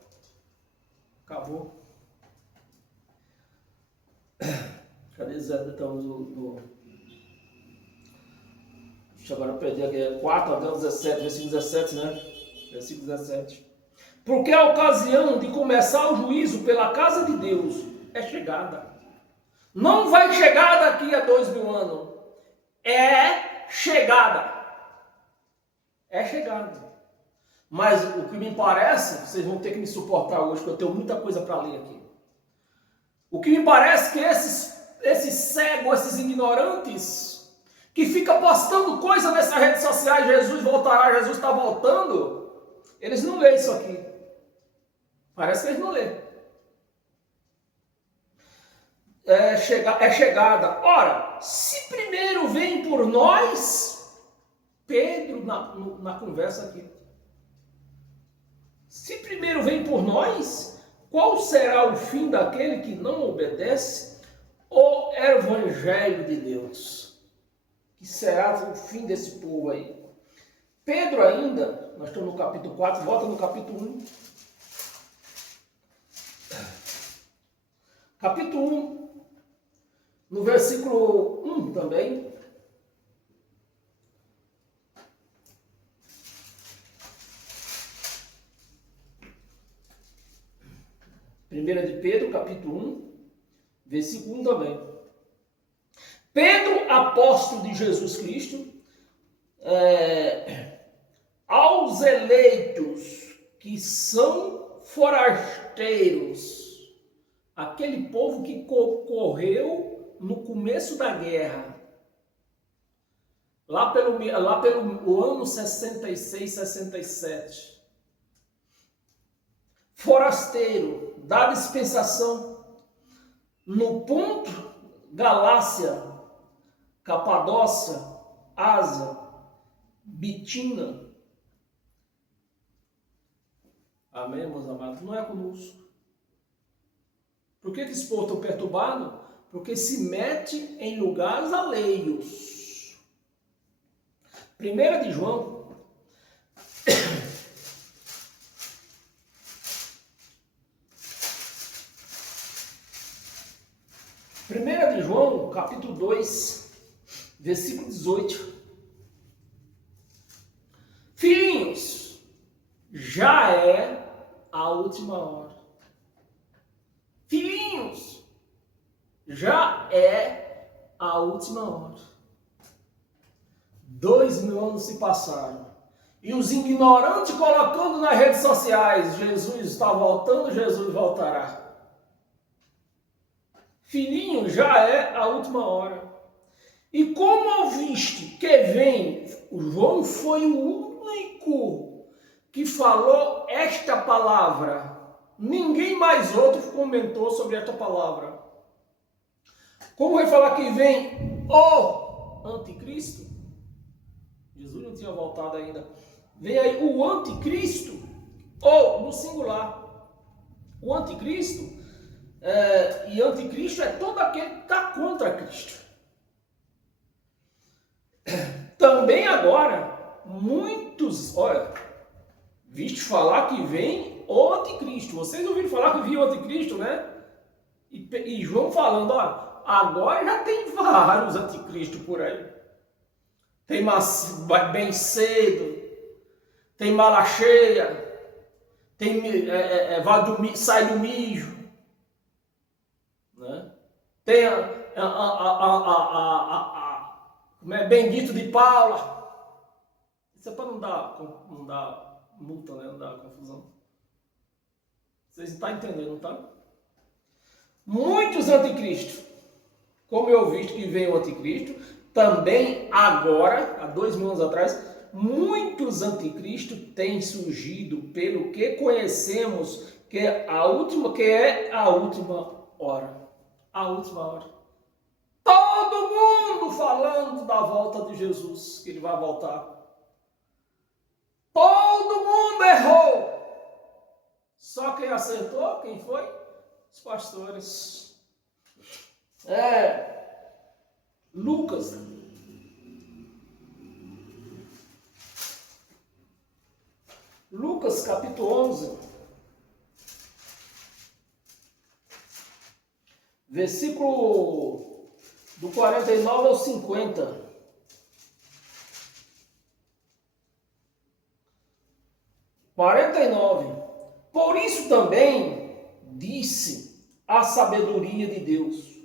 Acabou. Cadê Zé? Estamos no... Deixa eu agora perder aqui. 4 até 17, versículo 17, né? Versículo 17. Porque a ocasião de começar o juízo pela casa de Deus é chegada. Não vai chegar daqui a 2000 anos. É chegada. É chegada. Mas o que me parece, vocês vão ter que me suportar hoje, porque eu tenho muita coisa para ler aqui. O que me parece que esses cegos, esses ignorantes, que ficam postando coisa nessas redes sociais, Jesus voltará, Jesus está voltando, eles não lêem isso aqui. Parece que eles não lêem. É chegada. Ora, se primeiro vem por nós, Pedro na conversa aqui. Se primeiro vem por nós, qual será o fim daquele que não obedece o Evangelho de Deus? Que será o fim desse povo aí? Pedro ainda, nós estamos no capítulo 4, volta no capítulo 1. Capítulo 1, no versículo 1 também. Primeira de Pedro, capítulo 1, versículo 1 também. Pedro, apóstolo de Jesus Cristo, aos eleitos que são forasteiros, aquele povo que correu no começo da guerra, lá pelo ano 66, 67. Forasteiro, da dispensação, no ponto Galácia, Capadócia, Ásia, Bitina. Amém, meus amados? Não é conosco. Por que esse povo tão perturbado? Porque se mete em lugares alheios. 1 de João. 1 de João, capítulo 2, versículo 18. Filhinhos, já é a última hora. Filhinhos, já é a última hora. 2000 anos se passaram. E os ignorantes colocando nas redes sociais, Jesus está voltando, Jesus voltará. Filhinho, já é a última hora. E como ouviste que vem, João foi o único que falou esta palavra. Ninguém mais outro comentou sobre esta palavra. Como vai falar que vem o anticristo? Jesus não tinha voltado ainda. Vem aí o anticristo, ou no singular. O anticristo, e anticristo é todo aquele que está contra Cristo. Também agora, muitos, olha, viste falar que vem o anticristo. Vocês ouviram falar que vinha o anticristo, né? E João falando, olha, agora já tem vários anticristos por aí. Tem bem cedo, tem mala cheia, tem sai do mijo, né? Tem como é, bendito de Paula. Isso é para não dar multa, né? Não dar confusão. Vocês estão entendendo, não tá? Muitos anticristos, como eu vi que vem o anticristo, também agora, há 2000 anos atrás, muitos anticristos têm surgido pelo que conhecemos que é a última hora. A última hora. Todo mundo falando da volta de Jesus, que ele vai voltar. Todo mundo errou. Só quem acertou, quem foi? Os pastores. Lucas. Lucas capítulo 11. Versículo do 49 ao 50. Por isso também disse a sabedoria de Deus: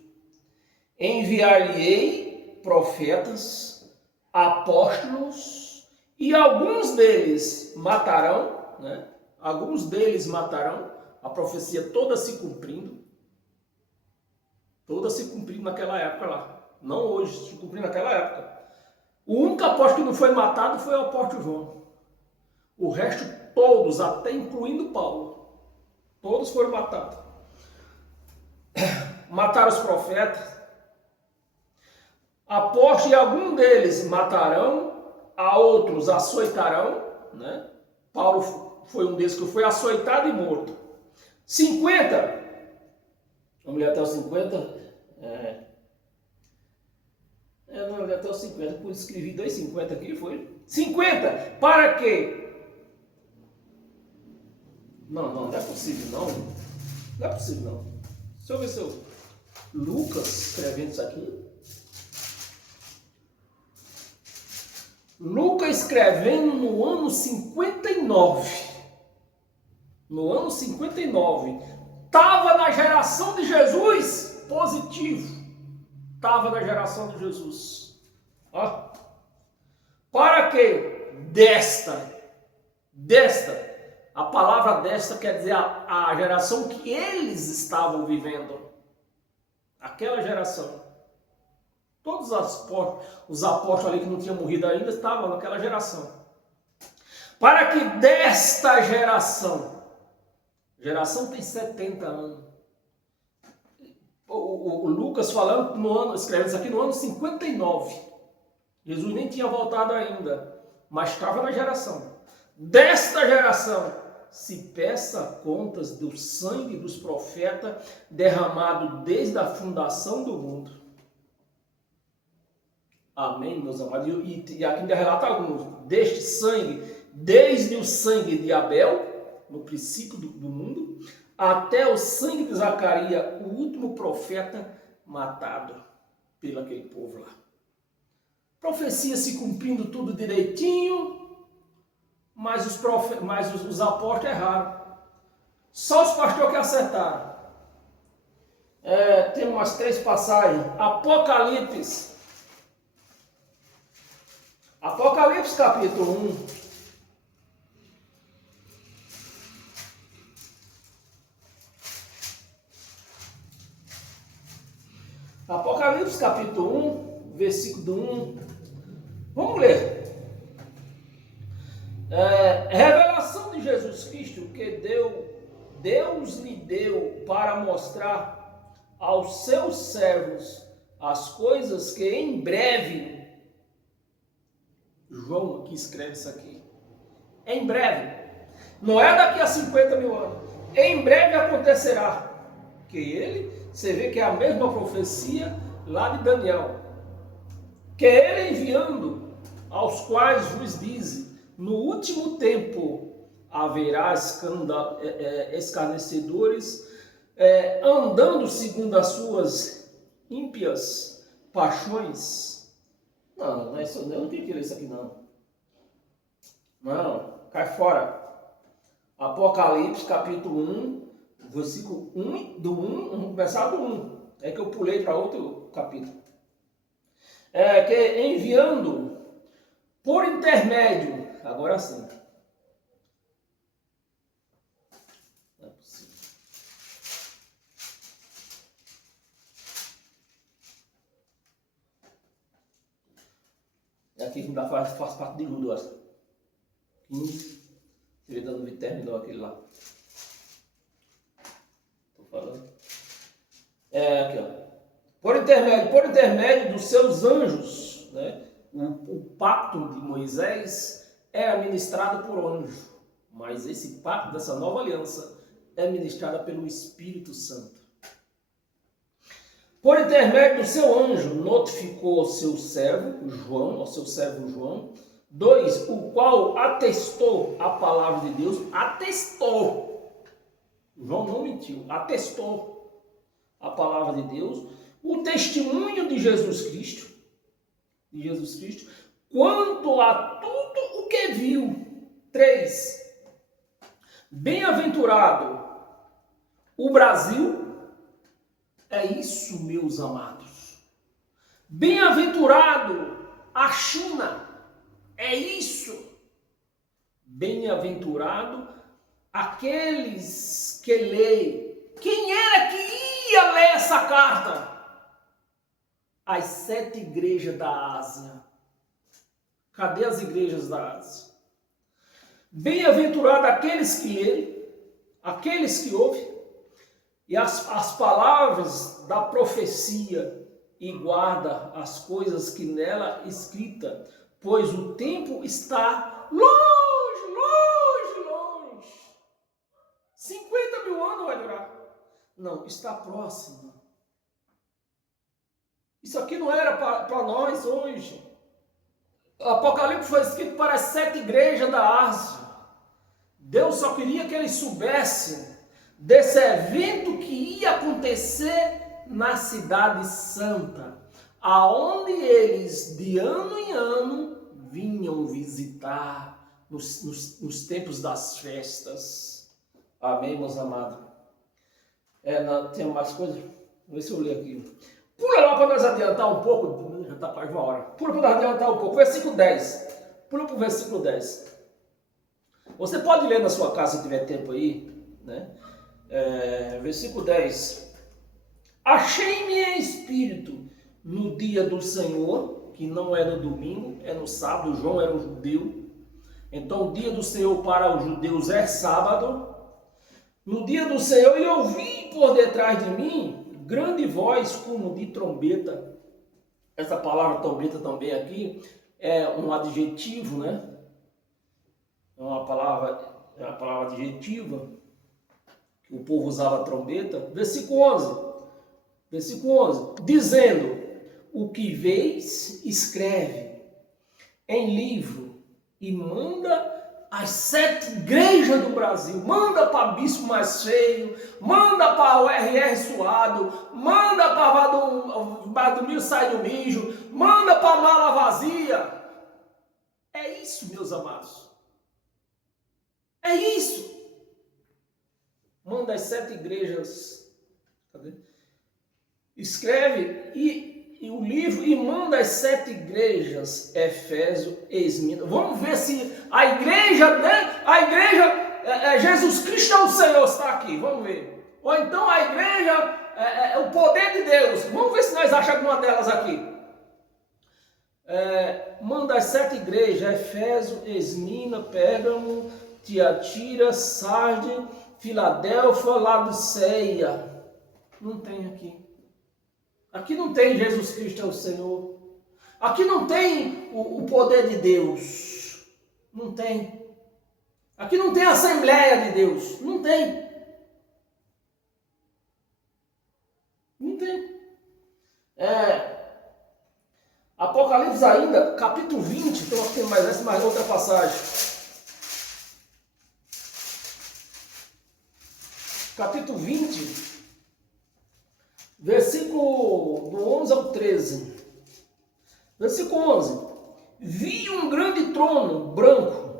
enviar-lhe-ei profetas, apóstolos, e alguns deles matarão, né? Alguns deles matarão, a profecia toda se cumprindo naquela época lá. Não hoje, se cumprindo naquela época. O único apóstolo que não foi matado foi o apóstolo João. O resto, todos, até incluindo Paulo, todos foram matados. Mataram os profetas. Apóstolos, e algum deles matarão, a outros açoitarão, né? Paulo foi um desses que foi açoitado e morto. 50. Vamos ler até os 50. Não, ler até os 50. Por isso escrevi 2,50 aqui, foi? 50. Para quê? Não é possível, não. Não é possível, não. Deixa eu ver se eu... Lucas escrevendo isso aqui. Lucas escrevendo no ano 59. No ano 59. Estava na geração de Jesus. Positivo. Estava na geração de Jesus. Ó. Para quê? Desta. A palavra desta quer dizer a geração que eles estavam vivendo. Aquela geração. Todos os apóstolos ali que não tinham morrido ainda estavam naquela geração. Para que desta geração tem 70 anos. O Lucas falando escrevendo isso aqui no ano 59. Jesus nem tinha voltado ainda, mas estava na geração. Desta geração se peça contas do sangue dos profetas derramado desde a fundação do mundo. Amém, meus amados? E aqui ainda relata alguns. Deste sangue, desde o sangue de Abel, no princípio do mundo, até o sangue de Zacarias, o último profeta matado pelo aquele povo lá. Profecia se cumprindo tudo direitinho, mas os apóstolos erraram. Só os pastores que acertaram. Tem umas 3 passagens. Apocalipse capítulo 1. Apocalipse capítulo 1, versículo 1. Vamos ler. Revelação de Jesus Cristo que Deus lhe deu para mostrar aos seus servos as coisas que em breve, João aqui escreve isso aqui, em breve, não é daqui a 50 mil anos, em breve acontecerá, você vê que é a mesma profecia lá de Daniel, que ele enviando aos quais vos diz, no último tempo haverá escarnecedores, andando segundo as suas ímpias paixões. Não é isso, eu não tenho que ler isso aqui não. Não, cai fora. Apocalipse capítulo 1, versículo 1, vamos começar do 1. É que eu pulei para outro capítulo. Que enviando por intermédio Agora sim. Não é possível. É aqui que ainda faz parte de Judas. 15. Você vê dando terminou aquele lá. Tô falando. Aqui, ó. Por intermédio dos seus anjos, né? O pacto de Moisés é administrado por anjo, mas esse pacto dessa nova aliança é ministrado pelo Espírito Santo. Por intermédio do seu anjo, notificou seu servo João, 2, o qual atestou a palavra de Deus, atestou. João não mentiu, atestou a palavra de Deus, o testemunho de Jesus Cristo, quanto a tudo o que viu. 3. Bem-aventurado o Brasil. É isso, meus amados. Bem-aventurado a China. É isso. Bem-aventurado aqueles que leem. Quem era que ia ler essa carta? As 7 igrejas da Ásia. Cadê as igrejas da Ásia? Bem-aventurado aqueles que leem, aqueles que ouvem, e as palavras da profecia, e guarda as coisas que nela escrita, pois o tempo está longe, longe, longe. 50 mil anos vai durar. Não, está próximo. Isso aqui não era para nós hoje. O Apocalipse foi escrito para as 7 igrejas da Ásia. Deus só queria que eles soubessem desse evento que ia acontecer na Cidade Santa, aonde eles de ano em ano vinham visitar nos tempos das festas. Amém, meus amados? Tem mais coisas? Vamos ver se eu leio aqui. Pula lá para nós adiantar um pouco, já está quase uma hora. Pula para nós adiantar um pouco, versículo 10. Pula para o versículo 10. Você pode ler na sua casa se tiver tempo aí, né? Versículo 10. Achei-me em espírito no dia do Senhor, que não é no domingo, é no sábado. João era um judeu. Então o dia do Senhor para os judeus é sábado. No dia do Senhor eu ouvi por detrás de mim grande voz como de trombeta. Essa palavra trombeta também aqui é um adjetivo, né? É uma palavra adjetiva, que o povo usava trombeta. Versículo 11, dizendo: o que vês, escreve em livro e manda às 7 igrejas do Brasil. Manda para Bispo Mais Feio, manda para o R.R. Suado, manda para Valdomiro Sai do Mijo, manda para Mala Vazia. É isso, meus amados. É isso. Manda às 7 igrejas. Cadê? Escreve e o livro e manda às 7 igrejas, Éfeso, Esmirna. Vamos ver se a igreja, né? A igreja, Jesus Cristo é o Senhor, está aqui. Vamos ver. Ou então a igreja é o poder de Deus. Vamos ver se nós achamos alguma delas aqui. Manda às 7 igrejas, Éfeso, Esmirna, Pérgamo, Tiatira, Sardes, Filadélfia, Laodiceia. Não tem aqui. Aqui não tem Jesus Cristo é o Senhor. Aqui não tem o poder de Deus. Não tem. Aqui não tem a Assembleia de Deus. Não tem. Não tem. Apocalipse ainda, capítulo 20. Então aqui tem mais outra passagem. Capítulo 20. Versículo do 11 ao 13. Versículo 11. Vi um grande trono branco.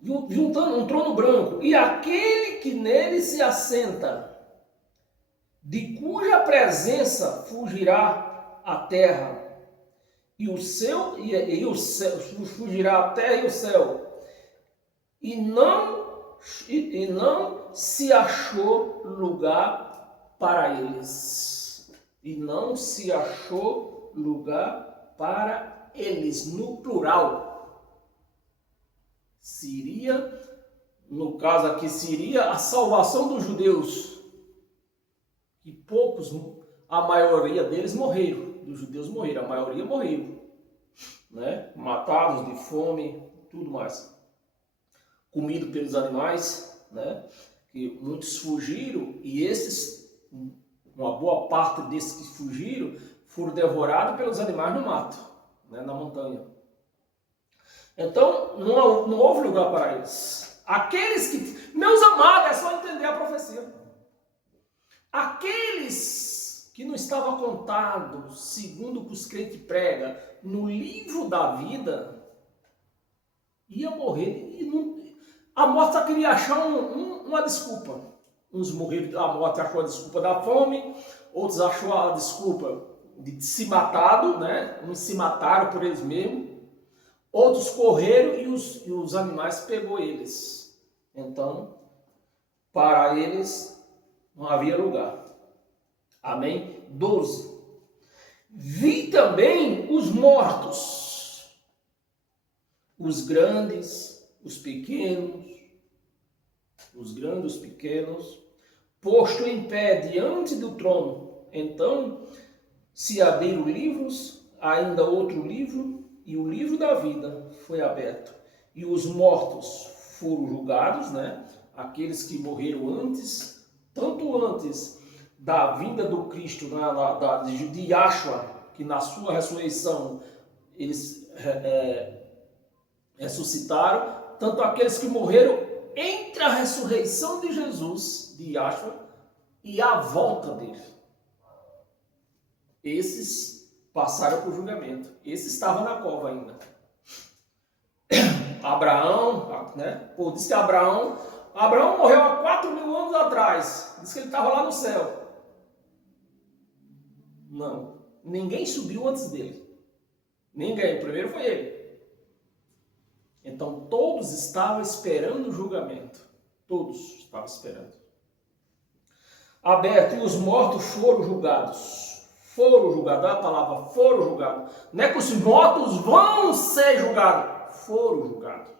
Vi um trono branco. E aquele que nele se assenta, de cuja presença fugirá a terra o céu fugirá a terra e o céu, e não se achou lugar para eles. E não se achou lugar para eles, no plural. Seria, no caso aqui, seria a salvação dos judeus. E poucos, a maioria deles morreram. Dos judeus morreram, a maioria morreu, né? Matados de fome, tudo mais. Comido pelos animais, né? Que muitos fugiram e uma boa parte desses que fugiram foram devorados pelos animais no mato, né? Na montanha. Então, não houve lugar para eles. Aqueles que, meus amados, é só entender a profecia. Aqueles que não estavam contados, segundo o que os crentes pregam, no livro da vida, ia morrer. A morte só queria achar uma desculpa. Uns morreram, a morte achou a desculpa da fome, outros achou a desculpa de se matado, né? Uns se mataram por eles mesmos, outros correram e os animais pegou eles. Então, para eles não havia lugar. Amém? 12. Vi também os mortos, os grandes, os pequenos, posto em pé diante do trono. Então se abriram livros, ainda outro livro, e o livro da vida foi aberto. E os mortos foram julgados, né? Aqueles que morreram antes, tanto antes da vinda do Cristo, de Yahshua, que na sua ressurreição eles ressuscitaram, tanto aqueles que morreram entre a ressurreição de Jesus, de Yahshua, e a volta dele. Esses passaram por julgamento. Esses estavam na cova ainda. Abraão, né? Pô, diz que Abraão morreu há 4.000 anos atrás. Diz que ele estava lá no céu. Não. Ninguém subiu antes dele. Ninguém. O primeiro foi ele. Então todos estavam esperando o julgamento. Todos estavam esperando. Aberto, e os mortos foram julgados. Foram julgados. Olha a palavra, foram julgados. Não é que os mortos vão ser julgados. Foram julgados.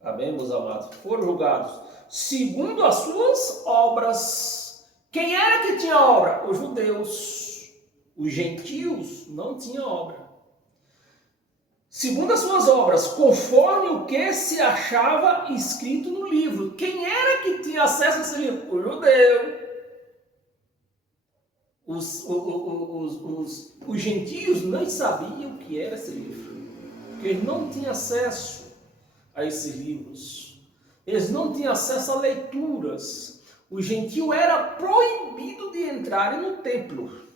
Amém, meus amados? Foram julgados segundo as suas obras. Quem era que tinha obra? Os judeus. Os gentios não tinham obra. Segundo as suas obras, conforme o que se achava escrito no livro. Quem era que tinha acesso a esse livro? O judeu. Os gentios nem sabiam o que era esse livro. Porque eles não tinham acesso a esses livros. Eles não tinham acesso a leituras. O gentio era proibido de entrar no templo.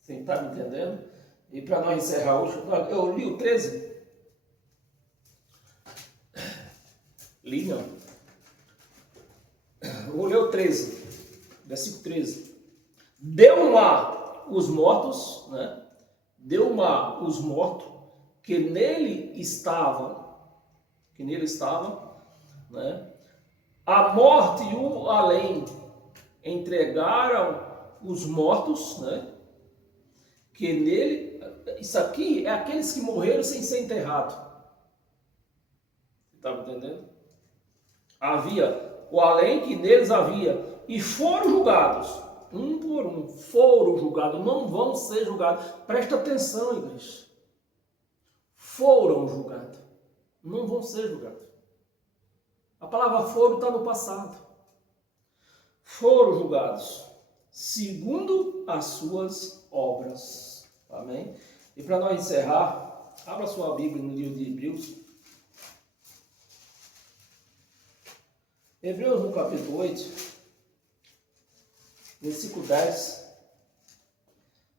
Você está me entendendo? E para nós encerrar hoje, eu li o 13. Li não. Vou ler o 13. Versículo 13. Deu um ar os mortos, né? Deu um ar os mortos que nele estavam, né? A morte e o além entregaram os mortos, né? Que nele, isso aqui é aqueles que morreram sem ser enterrados. Está me entendendo? Havia o além que neles havia, e foram julgados, um por um, foram julgados, não vão ser julgados. Presta atenção, igreja. Foram julgados, não vão ser julgados. A palavra foram está no passado. Foram julgados segundo as suas obras. Amém? E para nós encerrar, abra sua Bíblia no livro de Hebreus. Hebreus no capítulo 8, versículo 10.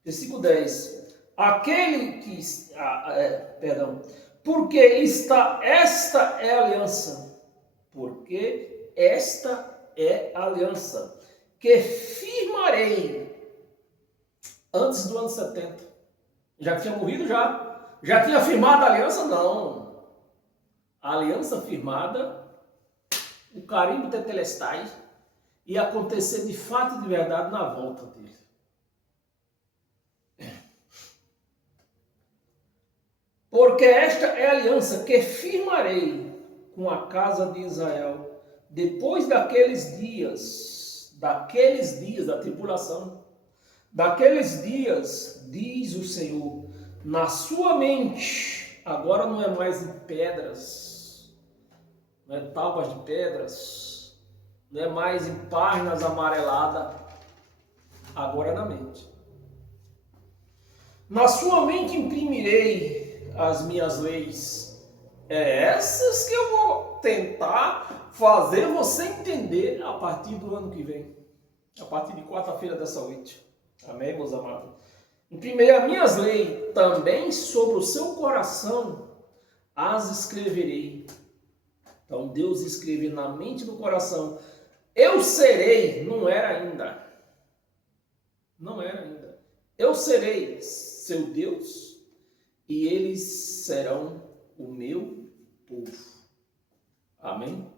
Versículo 10. Aquele que... porque esta é a aliança. Porque esta é a aliança que firmarei antes do ano 70. Já tinha morrido já. Já tinha firmado a aliança? Não. A aliança firmada, o carimbo tetelestai, ia acontecer de fato e de verdade na volta dele. Porque esta é a aliança que firmarei com a casa de Israel depois daqueles dias da tribulação, daqueles dias, diz o Senhor, na sua mente, agora não é mais em pedras, não é tábuas de pedras, não é mais em páginas amareladas, agora é na mente. Na sua mente imprimirei as minhas leis. É essas que eu vou tentar fazer você entender a partir do ano que vem. A partir de quarta-feira dessa noite. Amém, meus amados? Imprimei as minhas leis também sobre o seu coração, as escreverei. Então Deus escreve na mente e no coração. Eu serei, não era ainda. Não era ainda. Eu serei seu Deus e eles serão o meu povo. Amém?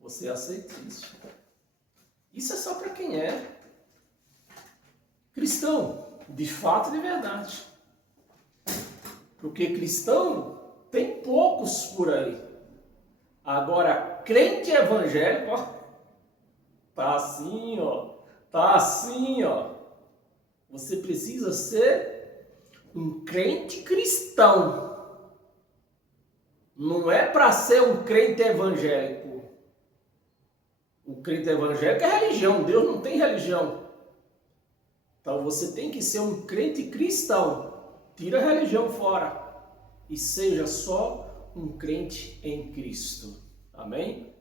Você aceita isso? Isso é só para quem é cristão, de fato e de verdade. Porque cristão tem poucos por aí. Agora, crente evangélico, ó, tá assim, ó. Tá assim, ó. Você precisa ser um crente cristão. Não é para ser um crente evangélico. O crente evangélico é religião. Deus não tem religião. Então você tem que ser um crente cristão. Tira a religião fora. E seja só um crente em Cristo. Amém?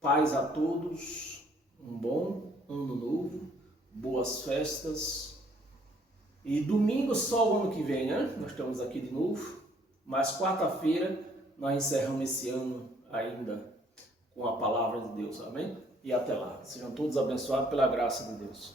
Paz a todos. Um bom ano novo. Boas festas. E domingo só o ano que vem, né? Nós estamos aqui de novo. Mas quarta-feira nós encerramos esse ano ainda com a palavra de Deus. Amém? E até lá. Sejam todos abençoados pela graça de Deus.